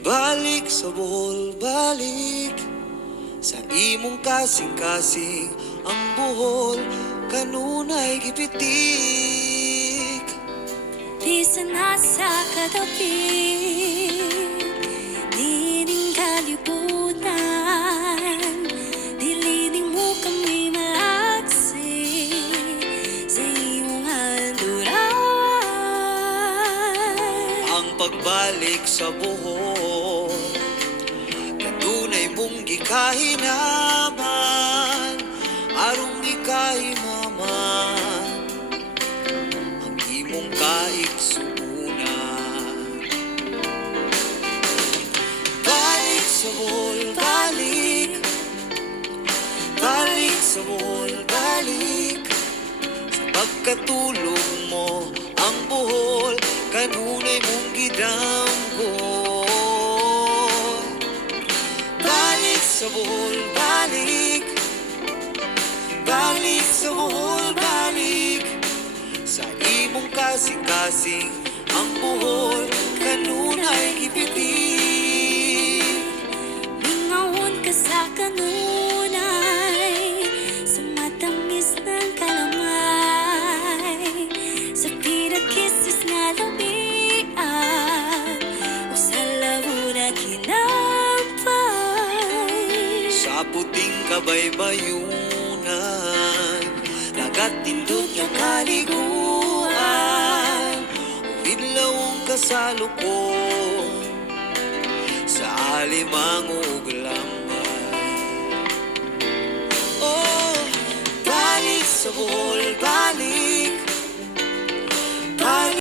Balik sa Bohol, balik sa imong kasing-kasing. Ang Bohol kanunay gipitik. Bisan nasa kadapit, dining kalibutan, dilining mo kami malaksi sa imong handuran. Ang pagbalik sa Bohol kanunay mong gikahinaman, arong gikahimaman ang imong kaigsuunan. Balik sa Bohol, balik. Balik sa Bohol, balik. Sa pagkatulog mo ang Bohol kanunay mong gidanggol. Balik sa Bohol, balik. Balik sa Bohol, balik. Sa imong kasing-kasing ang Bohol kanunay gipitik. Mingaon ka sa kanunay, sa matamis ng kalamay, sa pinagkisis nga labian, o sa labo na kinapay. Sa puting kabaybayunan, nagatindot nga kaliguan, idlawong kasalukon sa alimangog lambay. Oh, balik sa Bohol, balik.